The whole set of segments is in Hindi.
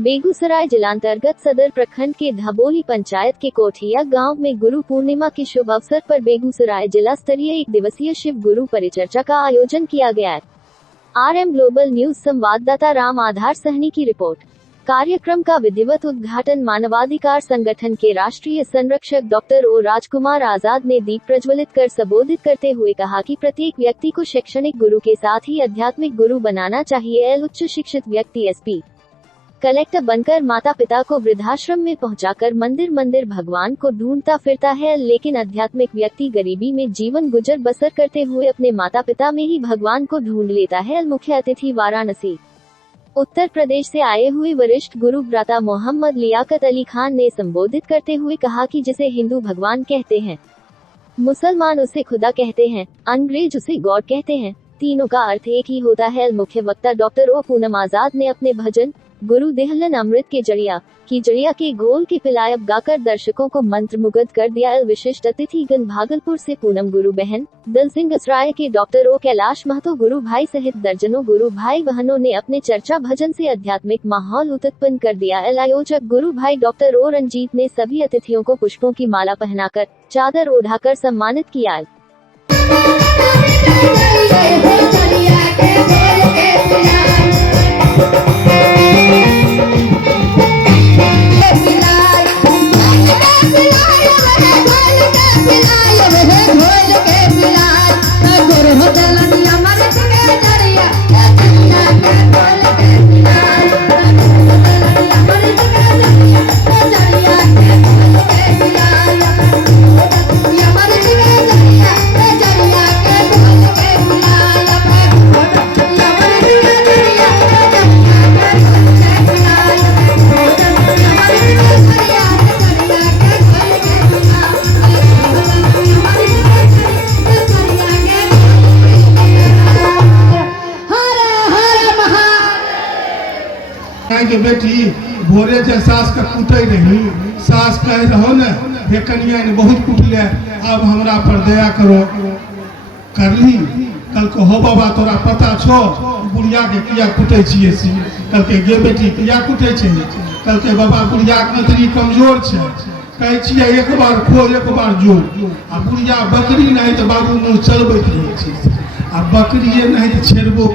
बेगूसराय जिलांतर्गत सदर प्रखंड के धबोली पंचायत के कोठिया गांव में गुरु पूर्णिमा के शुभ अवसर पर बेगूसराय जिला स्तरीय 1 दिवसीय शिव गुरु परिचर्चा का आयोजन किया गया है। RM ग्लोबल न्यूज संवाददाता राम आधार सहनी की रिपोर्ट। कार्यक्रम का विधिवत उद्घाटन मानवाधिकार संगठन के राष्ट्रीय संरक्षक डॉक्टर ओ राजकुमार आजाद ने दीप प्रज्वलित कर संबोधित करते हुए कहा कि प्रत्येक व्यक्ति को शैक्षणिक गुरु के साथ ही आध्यात्मिक गुरु बनाना चाहिए। उच्च शिक्षित व्यक्ति SP कलेक्टर बनकर माता पिता को वृद्धाश्रम में पहुंचाकर मंदिर मंदिर भगवान को ढूंढता फिरता है, लेकिन आध्यात्मिक व्यक्ति गरीबी में जीवन गुजर बसर करते हुए अपने माता पिता में ही भगवान को ढूंढ लेता है। मुख्य अतिथि वाराणसी उत्तर प्रदेश से आए हुए वरिष्ठ गुरु भ्राता मोहम्मद लियाकत अली खान ने संबोधित करते हुए कहा कि जिसे हिंदू भगवान कहते हैं, मुसलमान उसे खुदा कहते हैं, अंग्रेज उसे गॉड कहते हैं, तीनों का अर्थ एक ही होता है। मुख्य वक्ता डॉक्टर ओ पूनम आजाद ने अपने भजन गुरु देहलन अमृत के जड़िया के गोल के पिलायब गाकर दर्शकों को मंत्रमुग्ध कर दिया। विशिष्ट अतिथिगण भागलपुर से पूनम गुरु बहन, दल सिंह असराय के डॉक्टर ओ कैलाश महतो गुरु भाई सहित दर्जनों गुरु भाई बहनों ने अपने चर्चा भजन से आध्यात्मिक माहौल उत्पन्न कर दिया। आयोजक गुरु भाई डॉक्टर ओ रंजीत ने सभी अतिथियों को पुष्पों की माला पहनाकर चादर ओढ़ाकर सम्मानित किया। के बेटी भोरे जे सास के कुटे रही, सास कह रहो न हे कनिया ने बहुत कुटले, अब हमरा पर दया करो। करली कल को हो बाबा तोरा पता छो बुढ़िया के किया कुटे छिए सी? कल के गे बेटी किया कुटे छे? कल के बाबा बुढ़िया के अंतरी कमजोर छे, कहे छिए एक बार खो एक बार जो। आ बुढ़िया बकरी नहीं तो बाबू मुंह चलबैत रहे छे, आ बकरिए नहीं तो छेड़बो।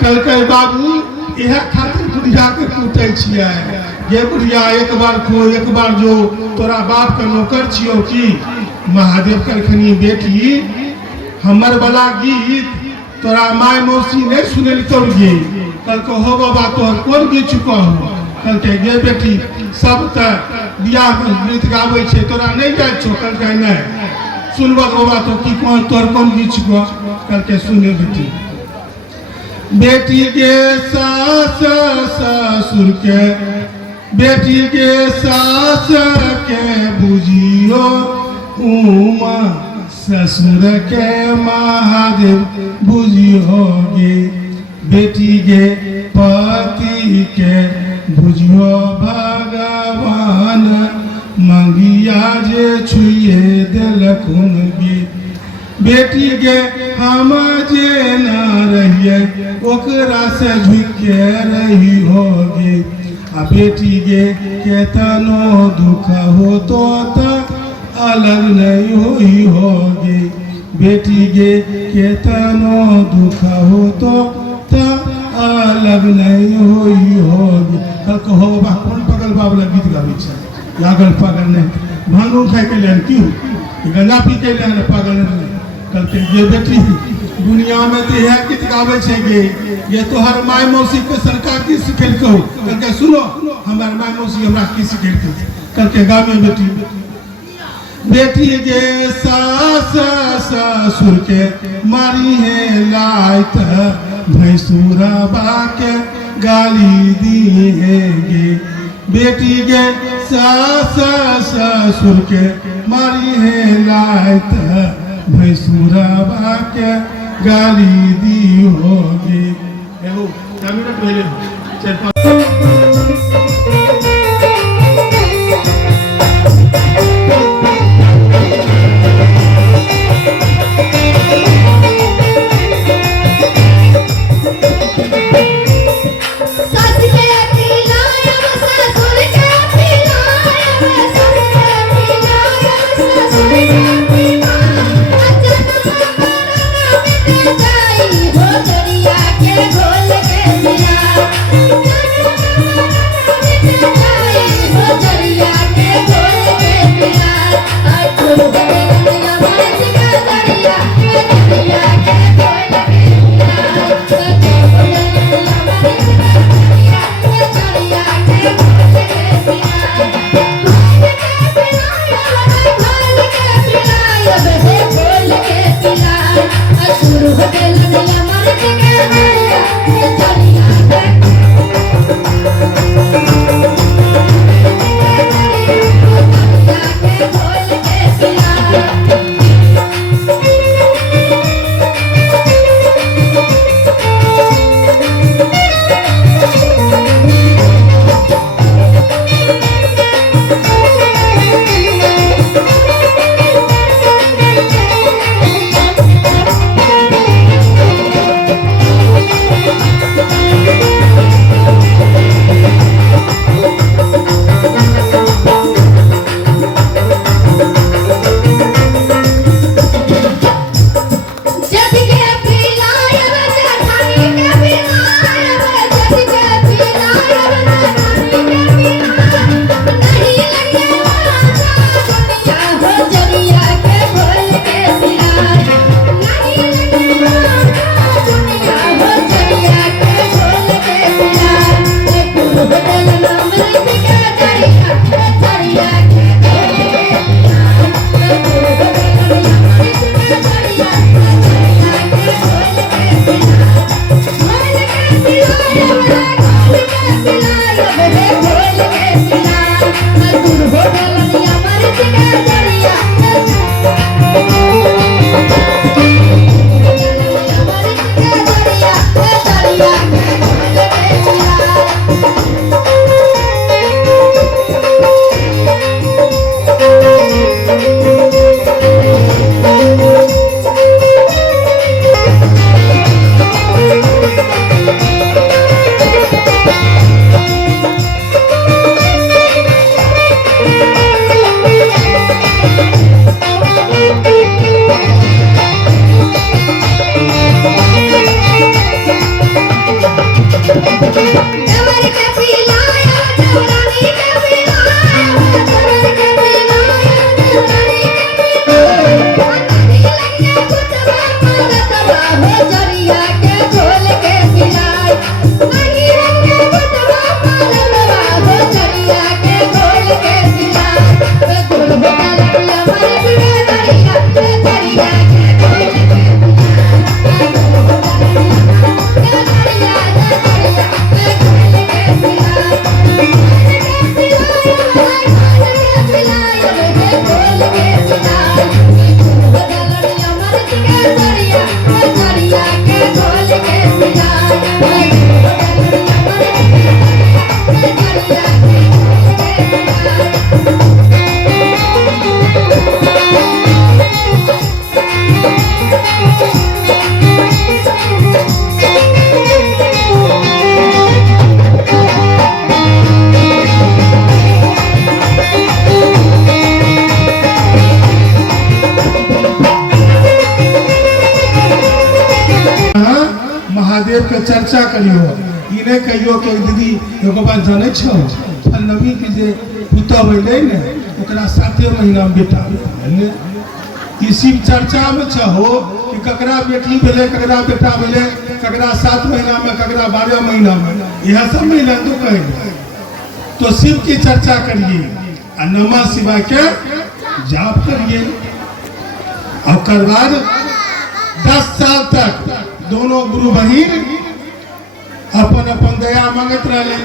कल के बाबू यह खातिर बुढ़िया के कुटे छिए, ये बुढ़िया एक बार खो एक बार जो, तोरा बाप के नौकर छियो की? महादेव करखनी बेटी हमर वाला गीत तोरा माय मौसी नहीं सुनली तोर गीत। कल को हो बाबा तोहर कौन गीत चुका हो? कल के गे बेटी सब तक बियाह में गीत गावे छे, तोरा नहीं जाय छो? कल के नहीं सुनबो बाबा तो की कौन तोहर कौन गीत चुका? कल के सुने बेटी। बेटी के सास ससुर के, बेटी के सास के बुझियो उमा, ससुर के महादेव बुझियोगे। बेटी के पति के बुझियो भगवान, मंगिया जे छुए दिलखुन गे। बेटी के हम जे न रहिए ओकरा से झुके रही होगी। आ बेटी के केतनो दुख हो तो अलग नहीं हुई होगी। बेटी के केतनो दुख हो तो अलग नहीं हुई होगी। कल कहो बा कौन पगल बाबला गीत गावे छे? लागल पागल नहीं, भांगो खाए के लिए क्यों गंजा पी के लिए पागल नहीं। कल के ये बेटी दुनिया में तो यह गीत गावे छे गे, ये तो हर माय मौसी के सरकार की सिखेल को। कल के सुनो हमार माय मौसी हमरा की सिखेल के। कल के गावे बेटी, बेटी के सास ससुर के मारी है लाइत, भैंसुरा बाके गाली दिएगे। बेटी के सास ससुर के मारी है लाइत, भैंसुरा बाके गाली दी होगी। देखो क्या मिनट पहले 4-5 सास महादेव के चर्चा करियो, ई नहीं कहियो कि दीदी एगो बात जाने छो फलनमी के जे पुतौ भेलै ने ओकरा 7 महीना में बेटा भेलै। ई शिव चर्चा में छहो कि ककरा बेटी भेलै, ककरा बेटा भेलै, ककरा 7 महीना में, ककरा 12 महीना में, यह सब में तो कहे। तो शिव की चर्चा करिए और नमः शिवाय के जाप करिए। और बाद 10 साल तक दोनों गुरु बहिन अपन अपन दया मांगत रहे।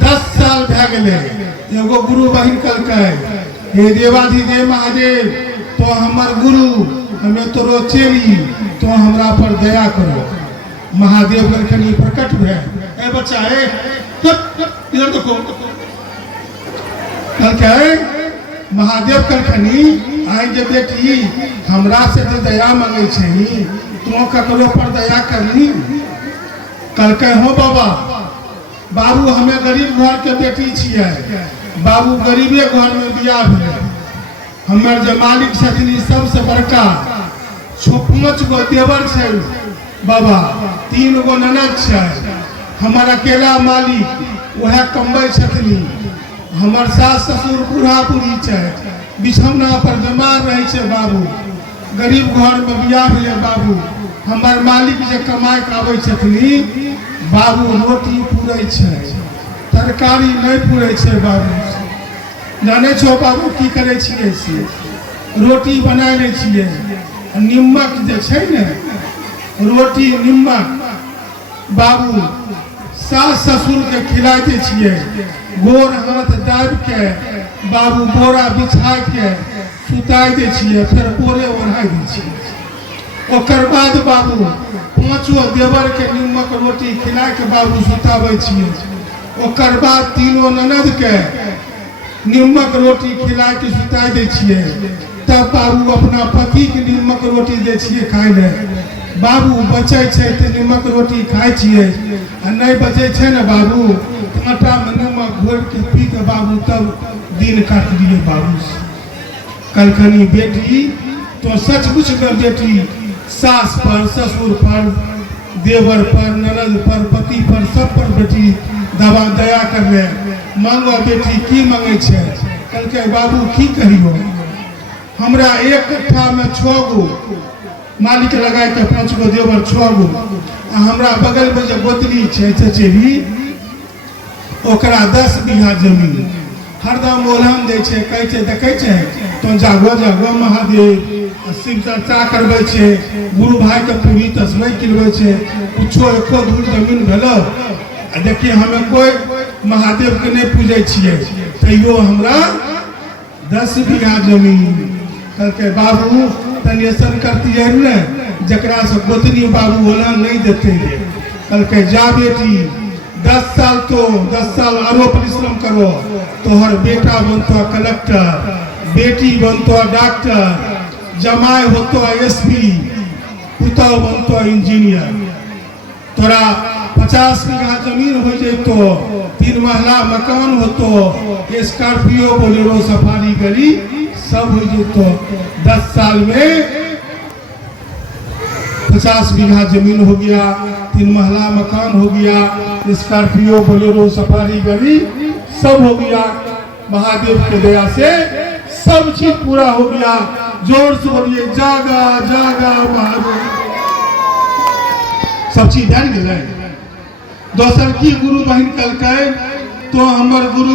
10 साल भे गए, एगो गुरु बहिन कहलकै, हे देवाधिदेव महादेव, तो हमर गुरु, हमें तोरो चेली, तो हमरा पर दया करो। महादेव कहलखिन प्रकट भे, ए बच्चा ए इधर देखो, कहलकै महादेव कहलखिन आई जे बेटी हमरा से तो दया मांगे छी, तो ककरो पर दया करनी। कहलकै हो बाबा, बाबू हमें गरीब घर के बेटी छियै, बाबू गरीबे घर में बियाह भेलै। हमर जे मालिक छथिन सबसे बड़का 5 गो देवर छै बाबा, 3 गो ननद छै, हमर अकेला मालिक वह कमबै छथिन। हमर सास ससुर बूढ़ा बूढ़ी छै, बिछौना पर बीमार रहे छै बाबू, गरीब घर में बियाह भेलै बाबू। हमर मालिक जे कमाई के आबै छथिन बाबू, रोटी पूरै छै, तरकारी नहीं पूरै छै बाबू। जाने छो बाबू की करे छियै से रोटी बना ले छियै, निमक जे छै ने रोटी निमक बाबू सास ससुर के खिला दे छियै। गोर हाथ दाबि के बाबू बोरा बिछा के सुता दे छियै, फिर बोरे ओढ़ा दे छियै। ओकर बाद बाबू 5 देवर के निमक रोटी खिला के बाबू सुताबै छियै। ओकर बाद 3 ननद के निमक रोटी खिला के सुता दे छियै। तब बाबू अपना पति के निमक रोटी दे छियै खाय ले। बाबू बचे छै तो निमक रोटी खाय छियै, आ नहीं बचे छै ना बाबू आटा में नमक घोर के पी के बाबू तब दिन काट दिए बाबू। कहलखनी बेटी तो सचमुच में बेटी सास पर, ससुर पर, देवर पर, ननद पर, पति पर, सब पर बेटी दवा दया कर ले। मांगो बेटी की मांगे छे? कहलकै बाबू की कहियो, हमरा एक कट्ठा में 6 गो मालिक लगा के 5 गो देवर 6 गो, आ हमरा बगल में जो गोतरी छै चचेरी ओकरा 10 बीघा जमीन हरदम ओलहन दे छै, कहै छै देखै छै तो जागो जागो महादेव शिव चर्चा करबै छै, गुरु भाई के पूरी तस्वीर किलबै छै, कुछो एको दूर जमीन भेलो आ देखिए हमें कोई महादेव के नहीं पूजे छियै, तैयो हमरा 10 बीघा जमीन। कहलकै बाबू तनी ऐसन करतियै ने जकरा से गोतनी बाबू ओलहन नहीं देते। कहलकै जा बेटी 10 साल तो 10 साल आरो परिश्रम करो, तोहर बेटा बनतो कलेक्टर, बेटी बनतो डॉक्टर, जमाई होतो एसपी, पुतौ बनतो इंजीनियर। तोरा 50 बीघा जमीन हो जैतो, 3 महला मकान होतो, स्कॉर्पियो बोलेरो सफारी गाड़ी सब हो जैतो। 10 साल में 50 बीघा जमीन हो गया, 3 महला मकान हो गया, स्कॉर्पियो, बोलेरो, सफारी गाड़ी सब हो गया। महादेव के दया से सब चीज पूरा हो गया। जोर से बोलिए जागा जागा महादेव। सब चीज ध्यान गए। दोसर की गुरु बहन कल तो हमर गुरु